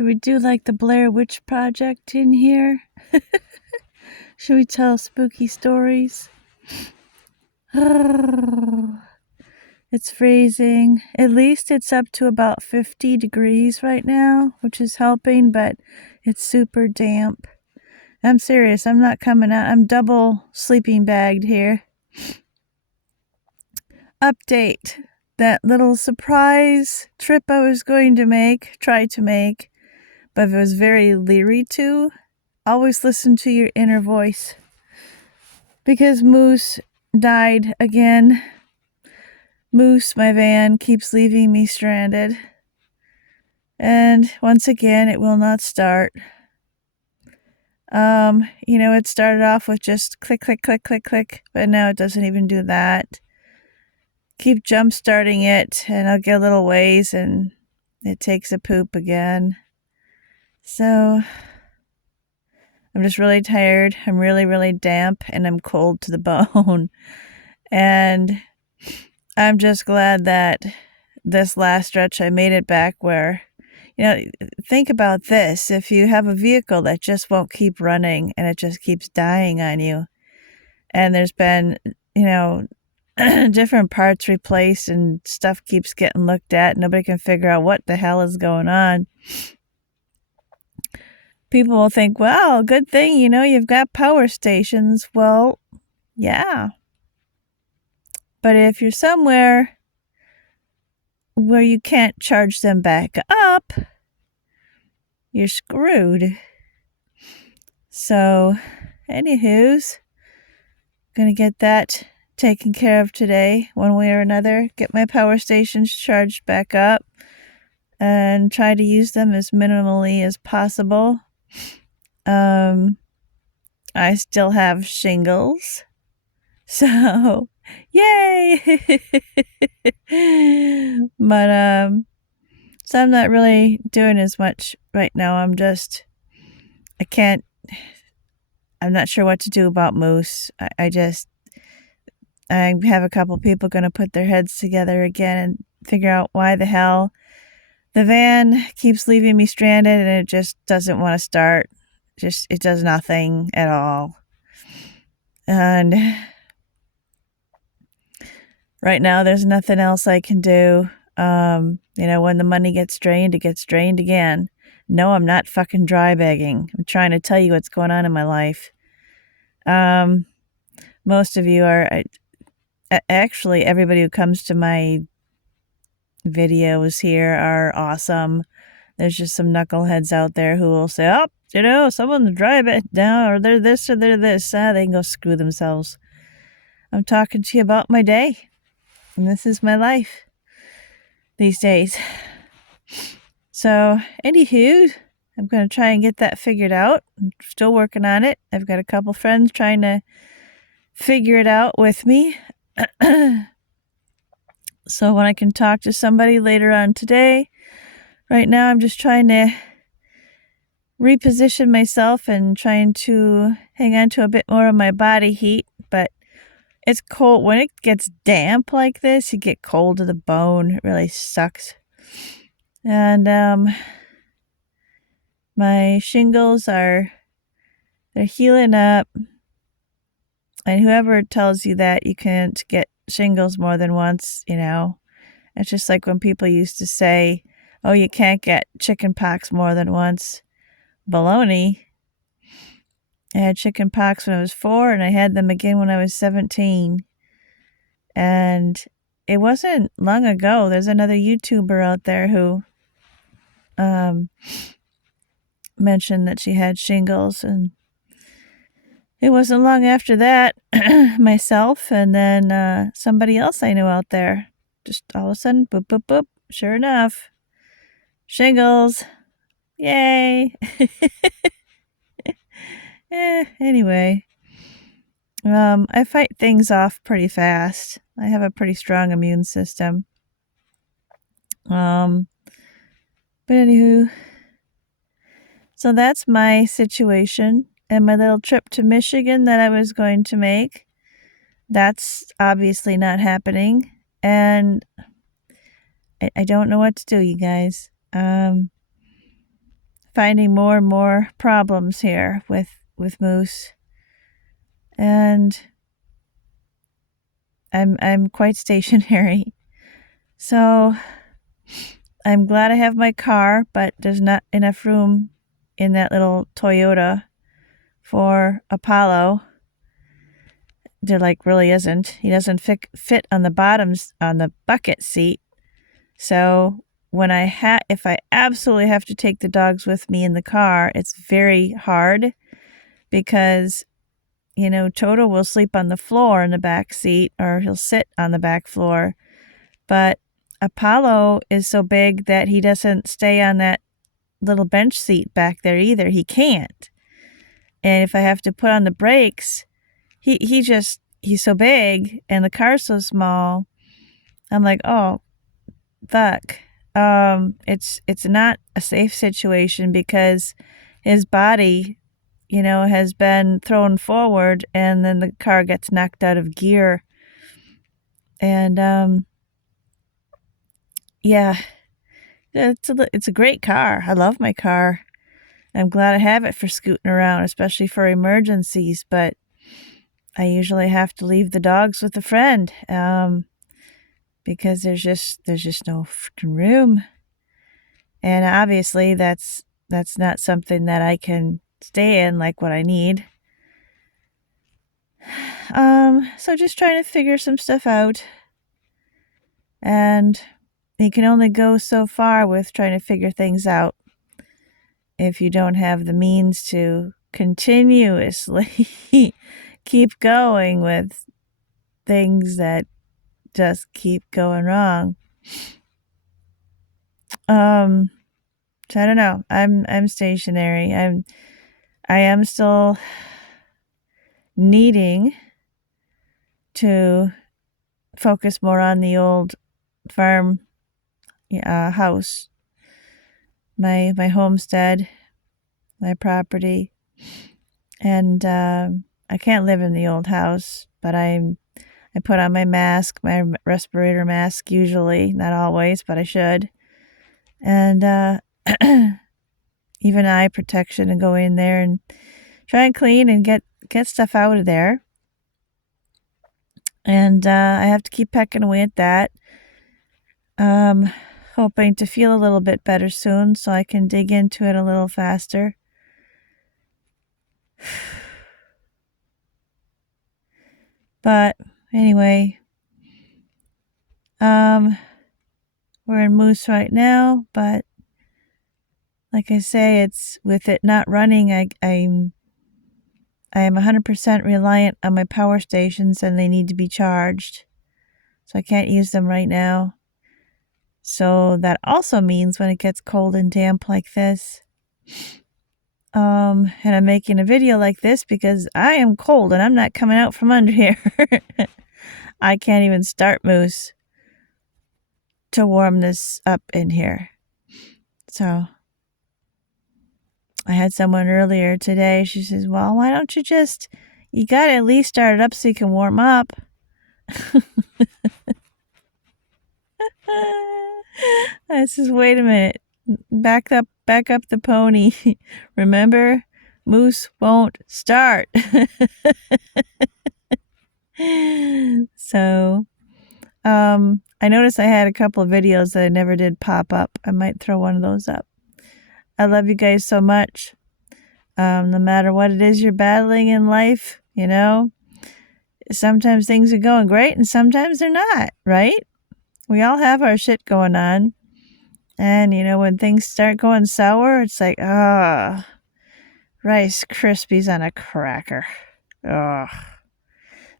Should we do like the Blair Witch Project in here? Should we tell spooky stories? It's freezing. At least it's up to about 50 degrees right now, which is helping, but it's super damp. I'm serious. I'm not coming out. I'm double sleeping bagged here. Update. That little surprise trip I was going to try to make, but I was very leery to. Always listen to your inner voice. Because Moose died again. Moose, my van, keeps leaving me stranded. And once again, it will not start. It started off with just click, click, click, click, click, but now it doesn't even do that. Keep jump starting it, and I'll get a little ways, and it takes a poop again. So I'm just really tired. I'm really, really damp, and I'm cold to the bone. And I'm just glad that this last stretch I made it back where, think about this. If you have a vehicle that just won't keep running and it just keeps dying on you, and there's been, different parts replaced and stuff keeps getting looked at, nobody can figure out what the hell is going on. People will think, well, good thing, you've got power stations. Well, yeah. But if you're somewhere where you can't charge them back up, you're screwed. So, anywho's, gonna get that taken care of today, one way or another. Get my power stations charged back up and try to use them as minimally as possible. I still have shingles. So, yay! But, so I'm not really doing as much right now. I'm not sure what to do about Moose. I have a couple people going to put their heads together again and figure out why the hell the van keeps leaving me stranded and it just doesn't want to start. It does nothing at all. And right now there's nothing else I can do. When the money gets drained, it gets drained again. No, I'm not fucking dry begging. I'm trying to tell you what's going on in my life. Most of you are, actually, everybody who comes to my videos here are awesome. There's just some knuckleheads out there who will say, someone's dry bed now, or they're this or they're this. They can go screw themselves. I'm talking to you about my day, and this is my life these days. So, anywho, I'm going to try and get that figured out. I'm still working on it. I've got a couple friends trying to figure it out with me. So when I can talk to somebody later on today, right now I'm just trying to reposition myself and trying to hang on to a bit more of my body heat. But it's cold. When it gets damp like this, you get cold to the bone. It really sucks. And my shingles they're healing up. And whoever tells you that you can't get shingles more than once, it's just like when people used to say, oh, you can't get chicken pox more than once. Baloney. I had chicken pox when I was 4, and I had them again when I was 17. And it wasn't long ago. There's another YouTuber out there who mentioned that she had shingles, and it wasn't long after that, myself and then somebody else I knew out there. Just all of a sudden, boop, boop, boop. Sure enough, shingles. Yay. Anyway, I fight things off pretty fast. I have a pretty strong immune system. But anywho, so that's my situation. And my little trip to Michigan that I was going to make, that's obviously not happening. And I don't know what to do, you guys. finding more and more problems here with Moose. And I'm quite stationary. So I'm glad I have my car, but there's not enough room in that little Toyota for Apollo. There really isn't. He doesn't fit on the bottoms on the bucket seat. So when if I absolutely have to take the dogs with me in the car, it's very hard because Toto will sleep on the floor in the back seat, or he'll sit on the back floor. But Apollo is so big that he doesn't stay on that little bench seat back there either. He can't. And if I have to put on the brakes, he's so big and the car's so small. I'm like, oh, fuck. It's not a safe situation because his body, has been thrown forward and then the car gets knocked out of gear. And, yeah, it's a great car. I love my car. I'm glad I have it for scooting around, especially for emergencies, but I usually have to leave the dogs with a friend, because there's just no freaking room. And obviously that's not something that I can stay in like what I need. So just trying to figure some stuff out. And you can only go so far with trying to figure things out if you don't have the means to continuously keep going with things that just keep going wrong. So I don't know. I'm stationary. I am still needing to focus more on the old farm house, my homestead, my property, and I can't live in the old house, but I put on my mask, my respirator mask usually, not always, but I should, and even eye protection, and go in there and try and clean and get stuff out of there. And I have to keep pecking away at that. Hoping to feel a little bit better soon so I can dig into it a little faster. But anyway, we're in Moose right now, but like I say, it's with it not running, I am 100% reliant on my power stations, and they need to be charged. So I can't use them right now. So that also means when it gets cold and damp like this, and I'm making a video like this because I am cold and I'm not coming out from under here. I can't even start Moose to warm this up in here. So I had someone earlier today, she says, well, why don't you gotta at least start it up so you can warm up. I says, wait a minute, back up the pony. Remember, Moose won't start. So, I noticed I had a couple of videos that I never did pop up. I might throw one of those up. I love you guys so much. No matter what it is you're battling in life, sometimes things are going great and sometimes they're not, right? We all have our shit going on. And, when things start going sour, it's like, Rice Krispies on a cracker. Ugh.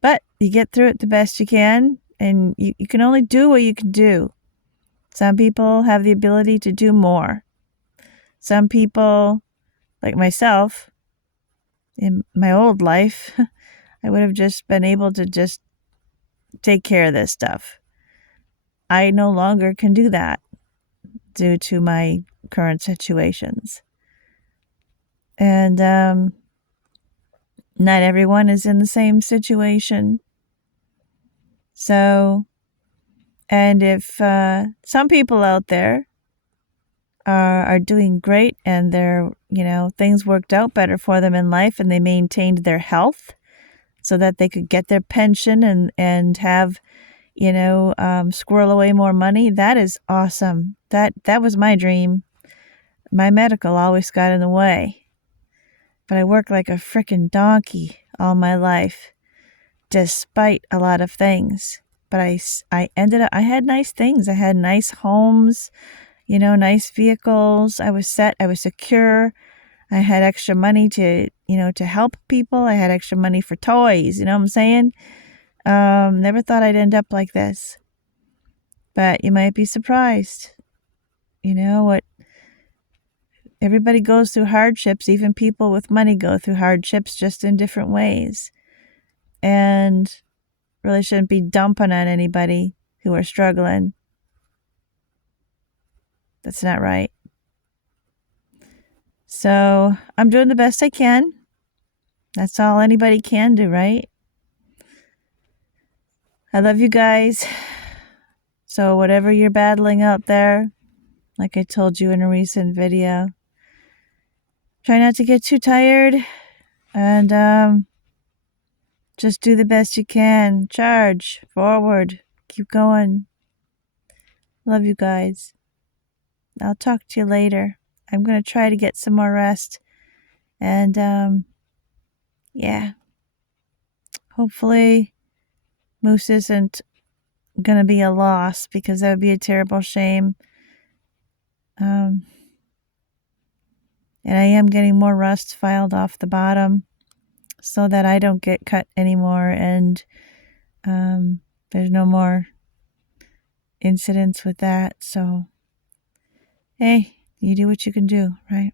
But you get through it the best you can, and you can only do what you can do. Some people have the ability to do more. Some people, like myself, in my old life, I would have just been able to just take care of this stuff. I no longer can do that due to my current situations. And not everyone is in the same situation. So, and if some people out there are doing great, and they're, things worked out better for them in life, and they maintained their health so that they could get their pension and have, squirrel away more money. That is awesome. That was my dream. My medical always got in the way, but I worked like a frickin' donkey all my life, despite a lot of things. But I ended up, I had nice things. I had nice homes, nice vehicles. I was set. I was secure. I had extra money to help people. I had extra money for toys. You know what I'm saying? Never thought I'd end up like this. But you might be surprised. What everybody goes through hardships. Even people with money go through hardships, just in different ways. And really shouldn't be dumping on anybody who are struggling. That's not right. So I'm doing the best I can. That's all anybody can do, right? I love you guys. So whatever you're battling out there, like I told you in a recent video, try not to get too tired, and just do the best you can. Charge forward. Keep going. Love you guys. I'll talk to you later. I'm going to try to get some more rest. And yeah. Hopefully Moose isn't going to be a loss, because that would be a terrible shame. And I am getting more rust filed off the bottom so that I don't get cut anymore, and there's no more incidents with that. So, hey, you do what you can do, right?